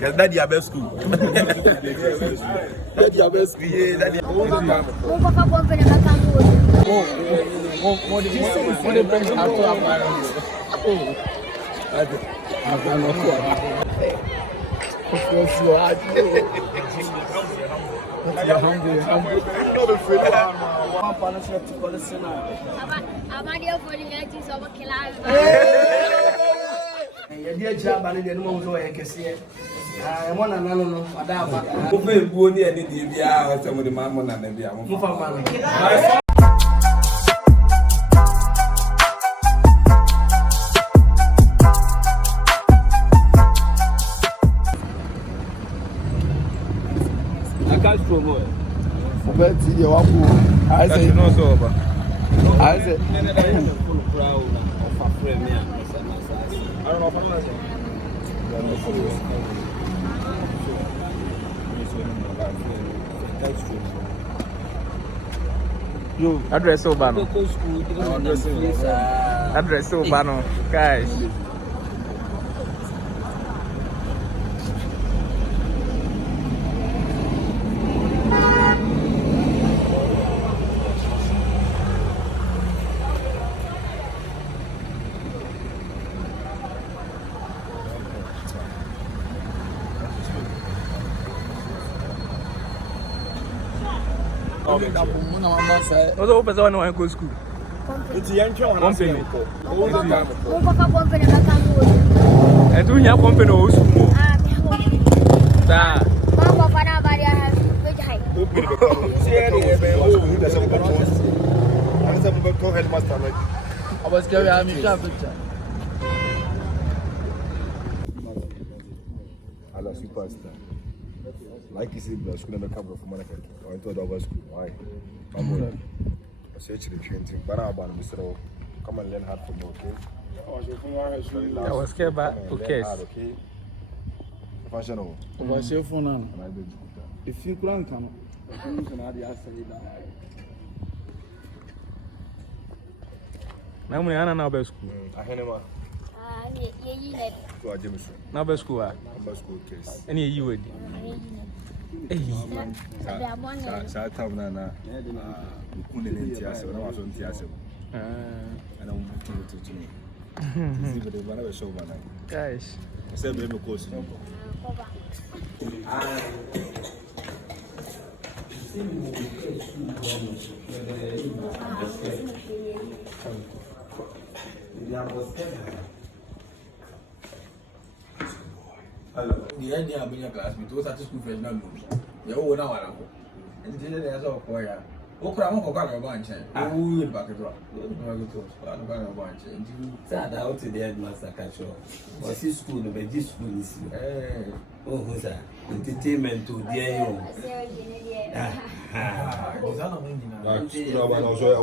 Cause daddy Aboski. Daddy Aboski, yeah, daddy. Dear job, and then one way I can see it. I want to know about Open Boni and the some of the mamma and the Mufamana. I can't promote. But you want to, I say, no, so, I say, I don't know if I'm not. you address over no. Address over no, guys. What's the person who went to school? It's a young child. Company. And do you have company or school? Aboske, I'm in a picture. Ala superstar. Likee said, "I should never come from Monaco. I went to Aboski. Why? I'm searching the train to Baraba and Mr. Come and learn hard from me, okay? I was scared about Okess. Okay. Professional. What's your phone on? And I did. If you can't come, Now we are now best school. I had him. Go to Jameson. Now best school. Aboski case. Any you would. South Town, Nana. Couldn't enter when I was on Tiasso. And I'm looking to me. Even the one I was so bad. Guys. I said, "Baby, course." The idea of being a classmate was at school for no you own our uncle. And there's all choir. Okra won't go on a bunch. Oh, back at rock. I'm going to bunch. And you Sad out to the headmaster catcher. Was his school, but this school is oh, who's that? Entertainment to dear you.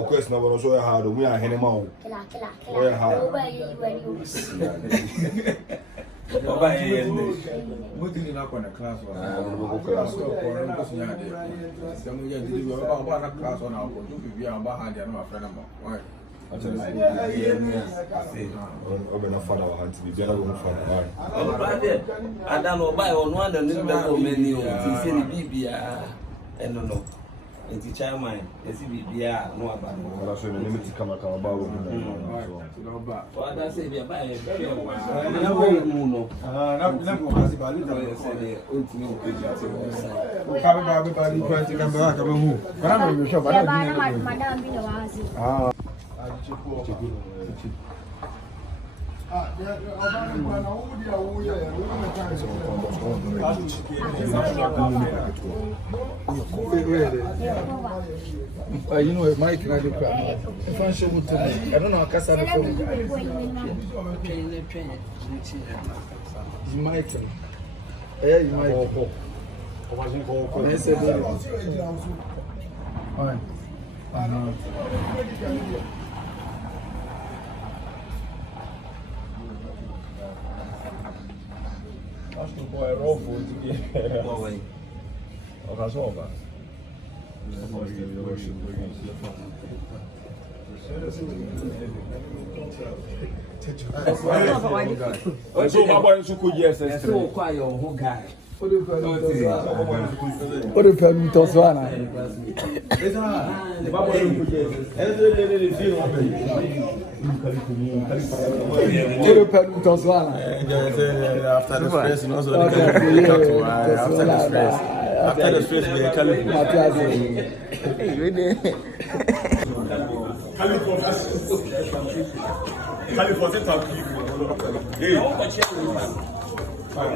Okess Sh0ck hard. We are hanging out. We are hard. what did you not on a class or class on our we are behind our friend. Open a father hand to be better than father. I don't know by one and little many of the and no. And the child mine, the CBBR, no about That's when the limited come about. what I say, we buy a very you know, Mike, I don't know, Casa before. It's Michael. Yeah, Michael. Acho que o boy é roubou de que o razoável. So my boy is good yes. So quiet your whole guy. What the pen to Swana? After the stress, and also after the stress, we are calling I'm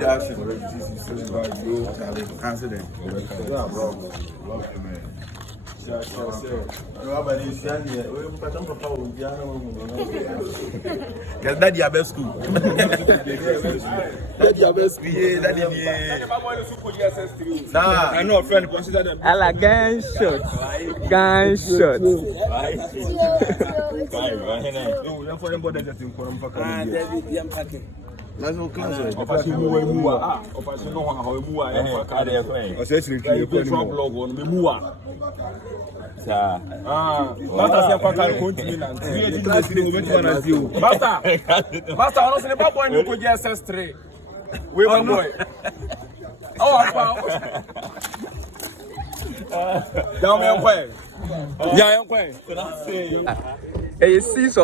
asking already. You answer them. Yeah, bro. Love you, man. Because that's your best school. That's your best school. That's I know a friend consider them. I like gunshot. Gunshot. That's no class. Operation no Mua. Operation no Mua. Master, I don't see the boy you could just SS3. We one boy. Oh, down me away. Yeah, I'm going. A 6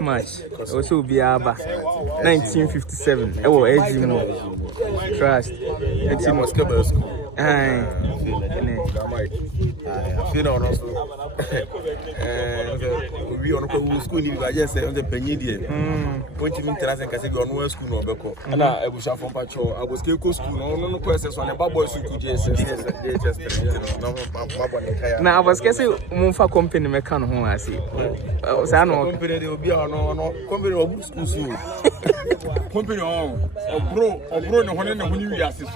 match. Also be Aba 1957. Oh, Ejimo. Trust. It's in Moscow school. I feel also. We on school, I just say on the penny there. When you mean Terrace and Cassidy on no school no Beko. And I was from Pacho. I was Kyekyeku school, no questions on a bubble school. Just now, I was guessing Monfa company mechanic who I see. Sano company, they will be on company of school soon. Company or bro, no one in the new assist.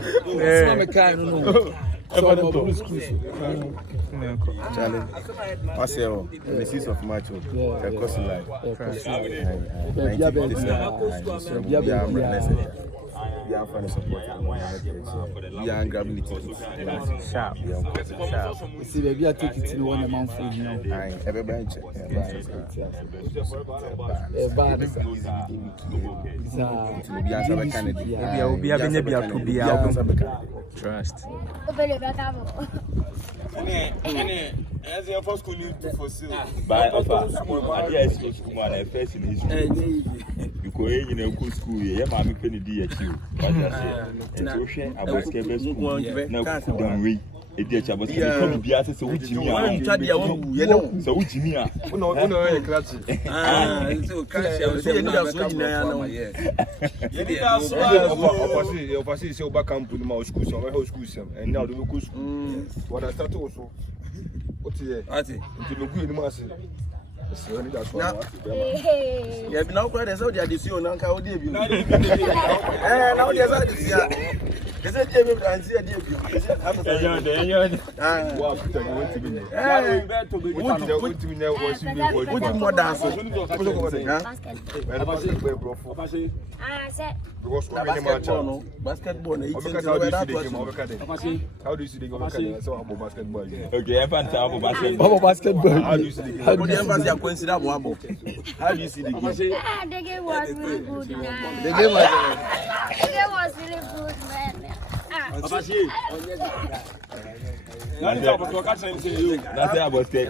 Charlie, Marcel, the 6th of March, Okess Live. We are for support. We are grabbing it. Sharp. See, maybe I take it in 1 month for you. Everybody check. Trust. As your first school for sale. By offer, I did school man first in history. You go in a good school, yeah, mammy penny DHU. And so she Aboske school. Now, don't wait. It did Aboske come be at so which me. So which me. No, class. So cash. So back camp with my school, so my whole school, and now the local school. What I started also. What's it? To look good in the mass. Yeah, now quite as old as you see on Uncle debut. Now there's a is it David and see a debut? Basketball. How do you see the game? Basketball. Okay, I found Basketball. How do you see the game? How do you see the game? The game was really good. The game was really good, man. That's Aboske.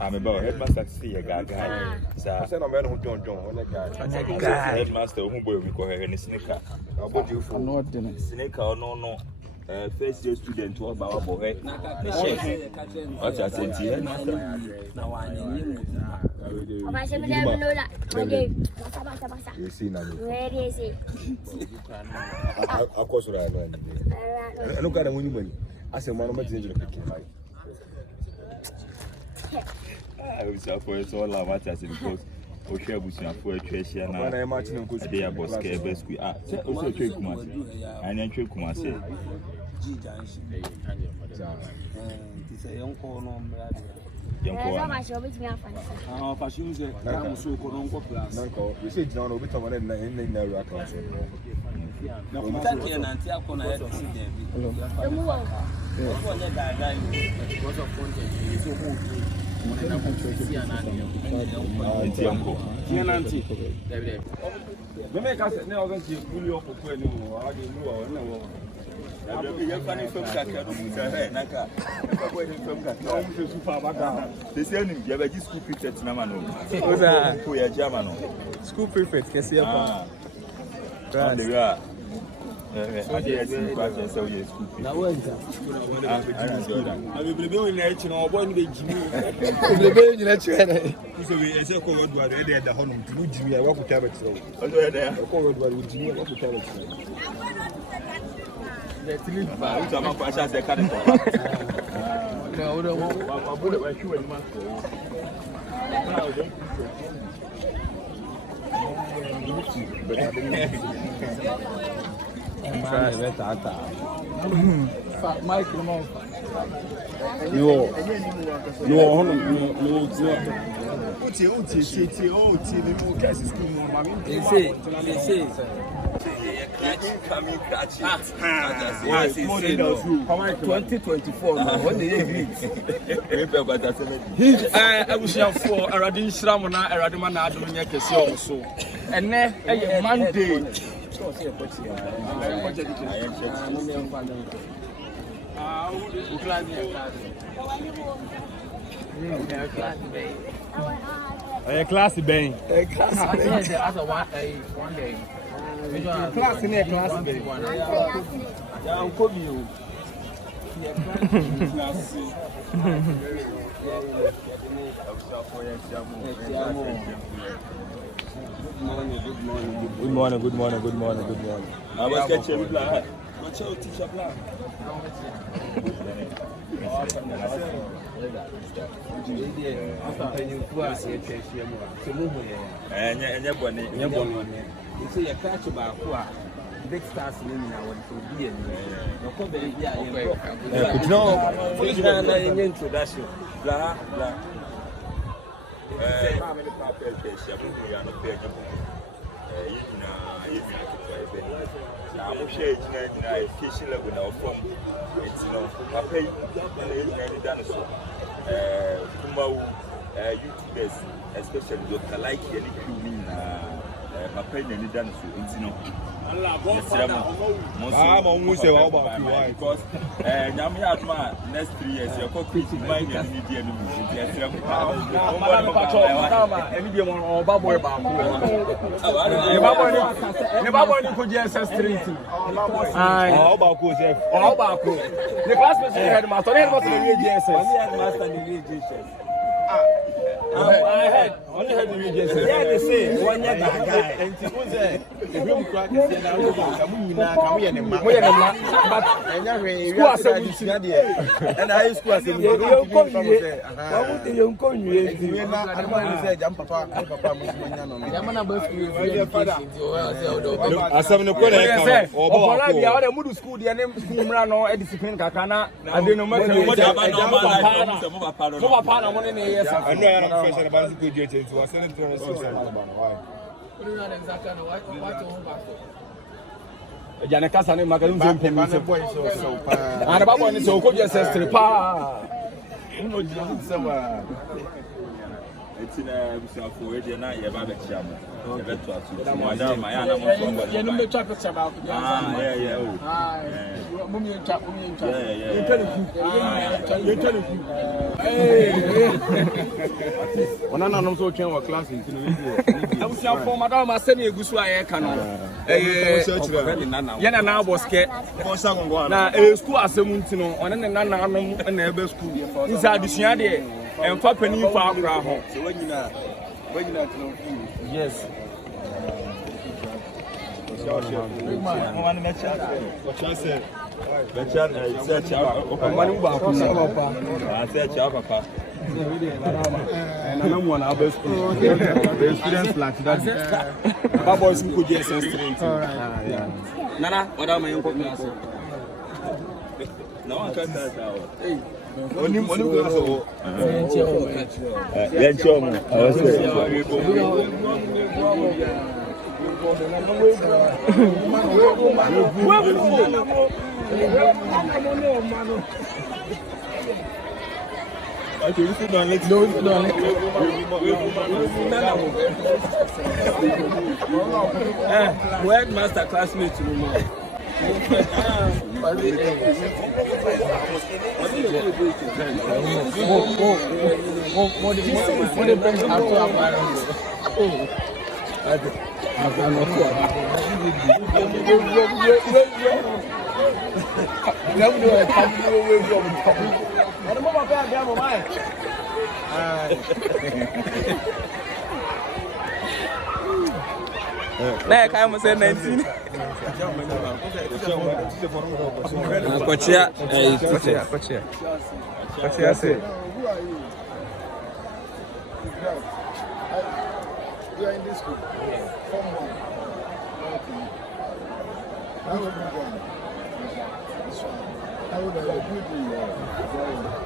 I'm about headmaster see a guy. Headmaster who boy we call her in sneaker. Sneaker no. First year student to about boy. The chef. What I said to you. You see now. Where is it? Of course, I look at the money. I said, man, I'm not going to I was for it all I want as because Osha Busia for a treasure now. I imagine they are Aboske best. Also, Trade Kumasi. And then Trade Kumasi. Young boy, show me to me. you say, John, we talk about it in the account. Now, Because of content, it's so good. School prefect, classy bang. Class in there, class bang. Good morning. I was catching black. What's your teacher black? Big stars in introduction. Blah blah. YouTubers, especially Dr. Likee and Likee, because next 3 years you're cooking my media. I heard only heard the regions. Yeah, they say one year guy. And people say if you crack it, then I will come here. But school as a and I school as a you come here. Janekasa ne magalu mpe ana babo ni so ko je sestre pa uno je nsema etina bisafo we de na ye ba be chiamo ye be to asu madam ya na mo so ye no me twa picture ba ko yeah mum ye twa ye tele ku ona na no so twen wa class ntino we abusafo madam ma se na egusu aye ka no ye na Aboske na school asemu ntino ona ne na anom na ebe school nza adusua de emfa pani fa akra ho wanyina tino yes Good morning. Okay, we sit down. Let's No, we don't. Where Masterclass mate to me? Nah, I'm saying 19. Kochia, say. You are in this school. Form 1.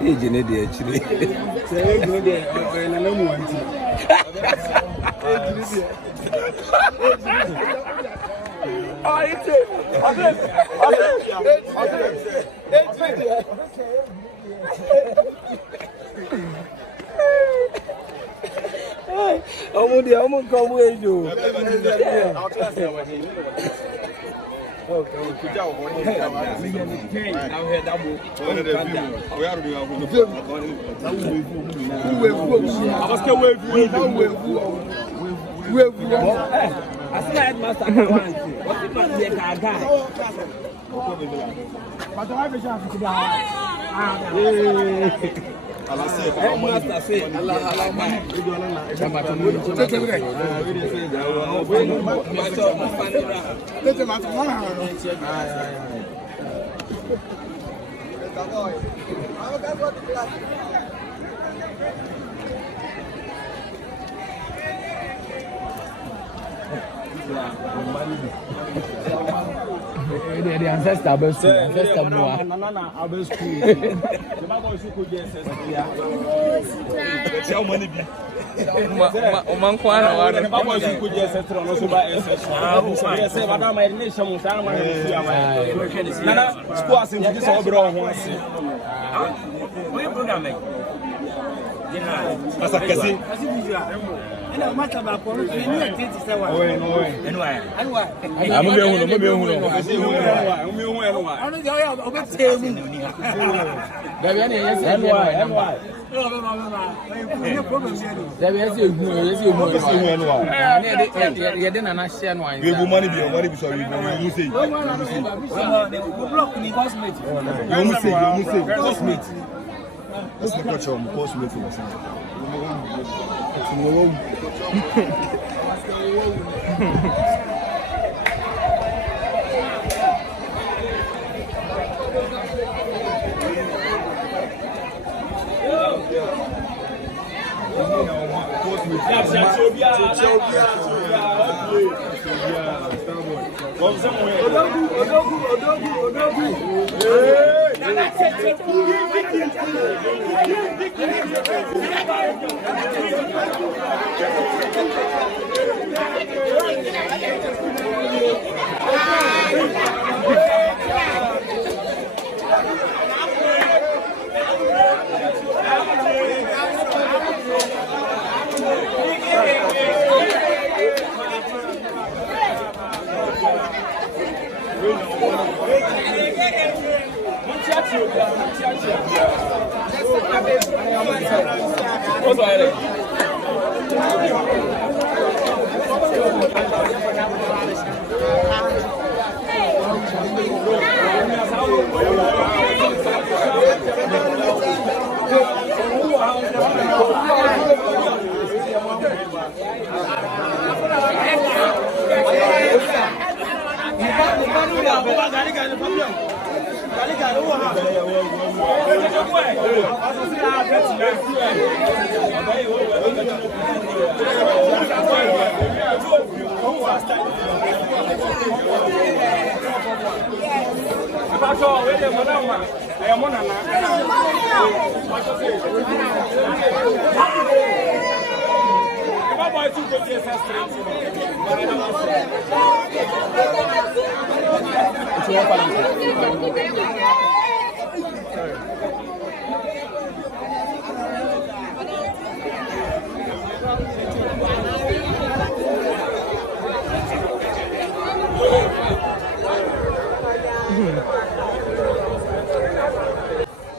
Hey, Jenny, actually. Say, go there. I don't want to. I'm gonna come with you. The ancestor Aboski, ancestor Moa. Aboski. The Bible is good. Yes, how many be? Man kwana wa The Bible is good. Yes, no so by SS. Yes, madam, my nation was down my Nana, squash in this over on one. We program. Masterclass. I'm not about to be near 27.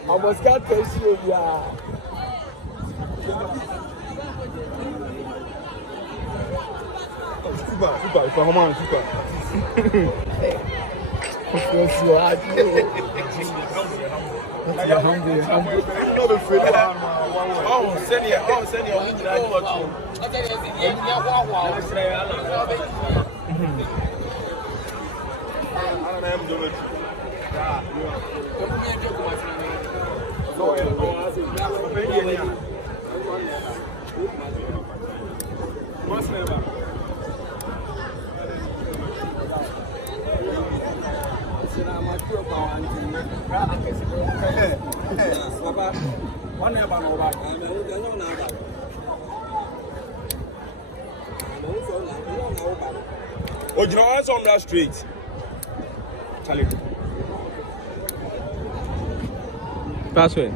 Aboske test you ya. Super, if I'm on super. Yes, you are. Humble. Oh, send you. Oh, you know, hands on that street. Charlie. Password.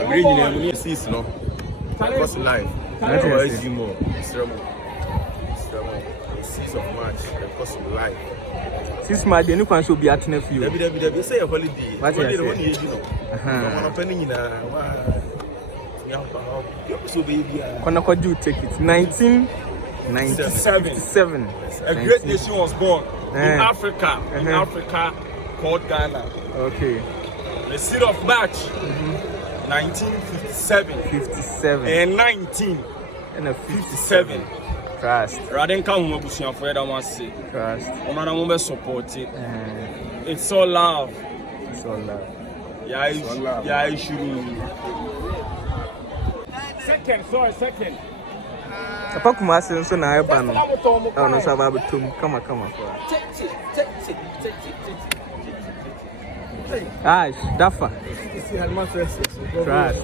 I'm reading it. Cease, no. Because life. That's why it's more. Cease of March. Because of life. 6 months, you can't show be at next few. They say a holiday. What's it? I'm opening in a. So baby. When I could you take it? 1997. A great nation was born in Africa. In Africa, called Ghana. Okay. The seed of March. 1957. And 1957. Trust. Rather come home with your friend, I must say. Trust. I'm not support it. It's all love. It's all love. Yeah, you should. Second. Apart from us, so now I ban. I don't know about to come. Ash, Dafa. Trust.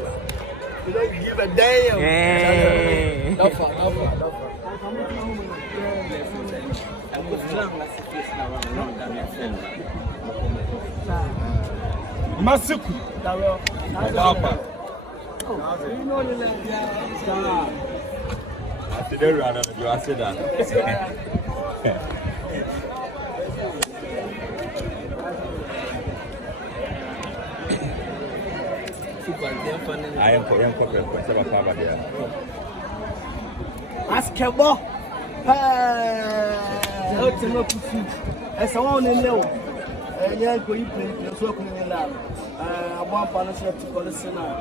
You don't give a damn. Yeah. Dafa. Masiku. Papa. I said that rather than you. I said that. I am corporate. Basketball. Essa one in level. Yeah, go you play. You're so cool in love. I want partnership to call us now.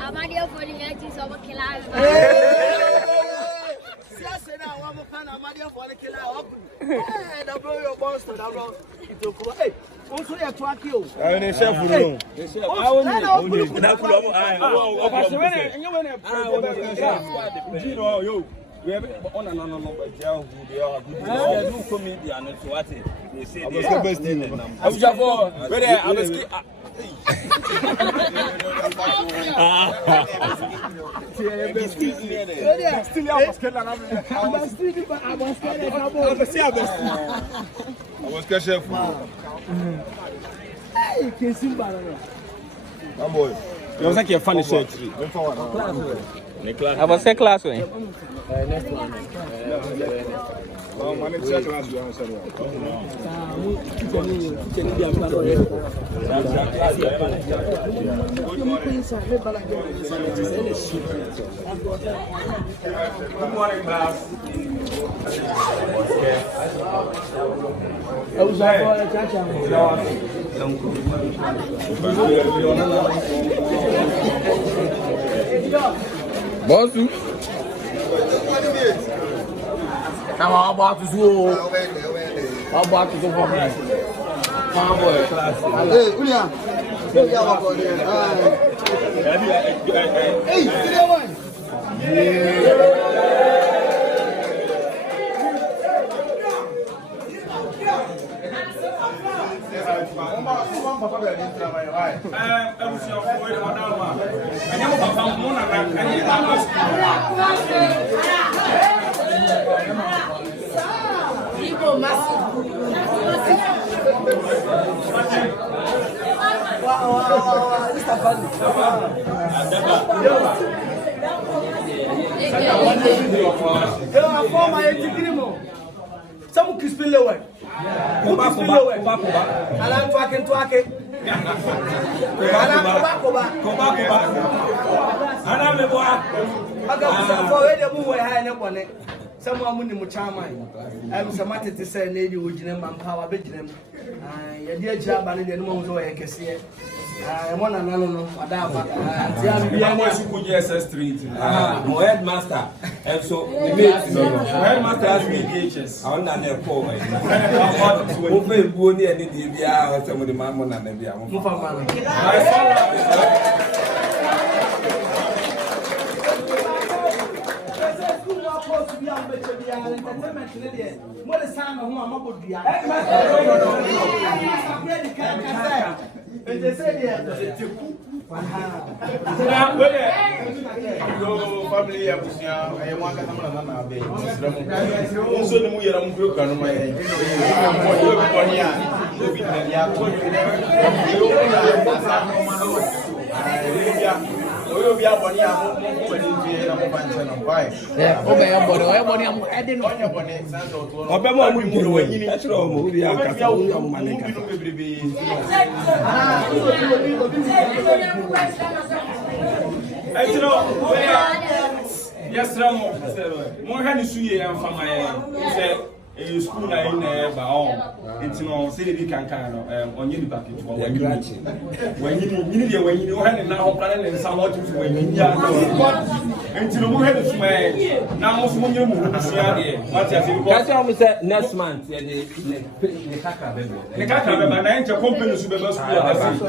I'm here for the legends of a killer. I said, I want to find a man for the killer. Hey, the boy your boss to the road. Hey, also a track you. I mean, chef will know. We have on and on but jail who they are good. No comedian to what they say they are best team. I'm Shifo. Where they Aboski. Okess Sh0ck. Hey, Kesimba. Come boy. You was like a funny shirt. Aboske class way. Next one. Good morning, class. Bosu. Come on, about to do. About to do for me. Come boy, class. Hey, William. Hey, see that one? People must Some crispy lower. I like talking. Someone in Muchama. I'm some matter to say, lady, would you name power vigilance? Your dear job, and the moment I can see it. I want to know about Street. My headmaster, and so the headmaster has me HS. I want to call. Over Boni and the some of the Mammon and the family Aboske, I want to come on also the Muya yes, Ramo. More than you see, I'm from my school. I in it's no say we can kind of on you back when you had now planning and some what when you until the more head now most when you move next month, the Kaka, my 9 company to the school.